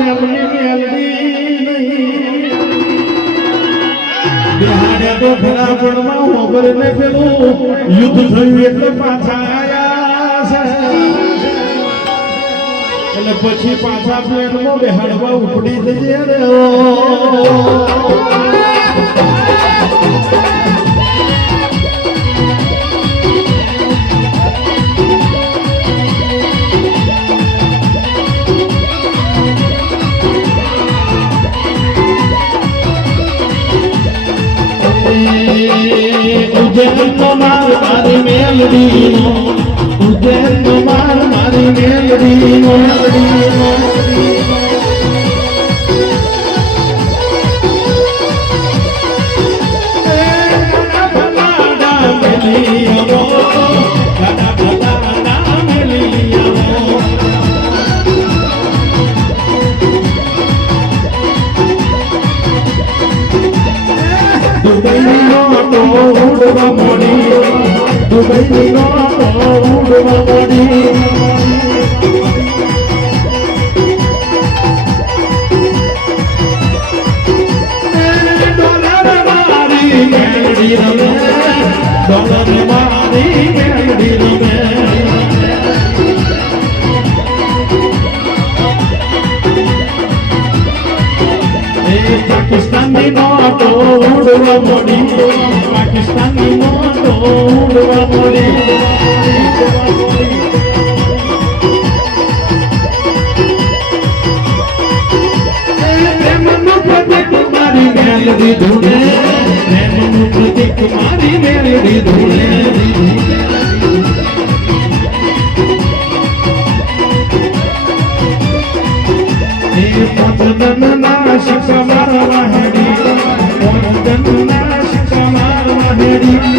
પ્રેમની મેલડી નહીં બિહારે યુદ્ધ થયું એટલે પાછા આયા છે. એટલે પછી પાછા પ્લેનમાં બેહાડવા ઉપડી જઈએ રે મેલડીનો ઉજ્જૈનનો માર મારી મેલડીનો એ પાકિસ્તાનની નોટો ઉડવા મળી પાકિસ્તાનની નોટો મેલડી ધૂણે પ્રેમનું પ્રતીક મારી મેલડી ધૂણે એ પતન નાશક મારવા હેડી પતન નાશક મારવા હેડી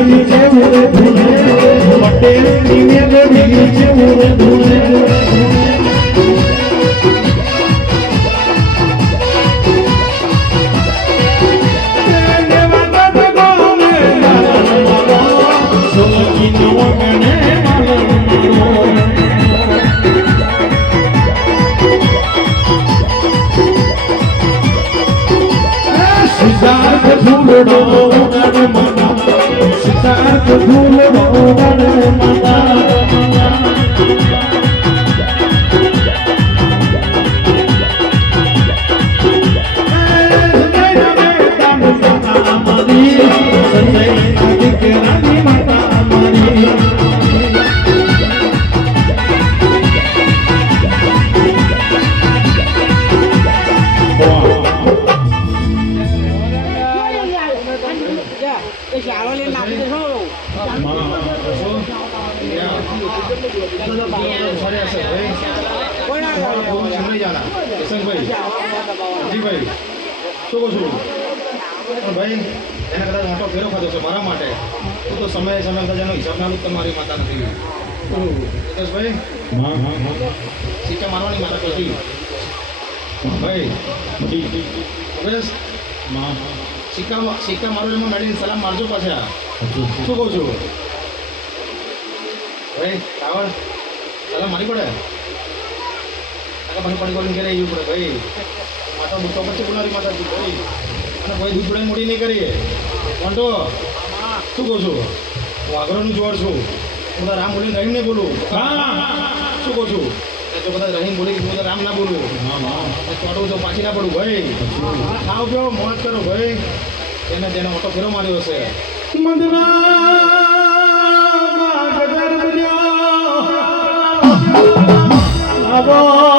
મેલડી જેવું રે ધૂણે પટેલની મેલડી જેવું રે ધૂણે સિદ્ધાર્થ ફૂલડો ઉડાડ માતા આવે. ભાઈ શું કહું છું ભાઈ એને કદાચ મોટો ફેરો ખાધો છે મારા માટે હું તો સમયે સમય બધા એનો હિસાબ ના તમારી માતા નથી હિતેશભાઈ સિક્કા મારવાની માતા નથી ભાઈ મુકેશ સિક્કા સિક્કા મારો એમાં મેળવીને સલામ મારજો પાછા શું કહું છું ભાઈ રાવણ. સલામ મારી પડે આખા પાણી પાણી કરીને ઘરે આવવું પડે, ભાઈ. માતા બુટ્ટો પછી બોલાવી માતા ભાઈ. કોઈ દૂધ મોટી નહીં કરીએ. વાંધો શું છું? બધા રામ બોલીને રહીમ બોલું. શું કહું છું? તો બધા રહીમ બોલી રામ ના બોલું. ચોટું તો પાછી ના પડું, ભાઈ. ખાવ પીઓ મોજ કરો, ભાઈ. એને જેને મોટો ફેરો માર્યો હશે. મંદના Oh.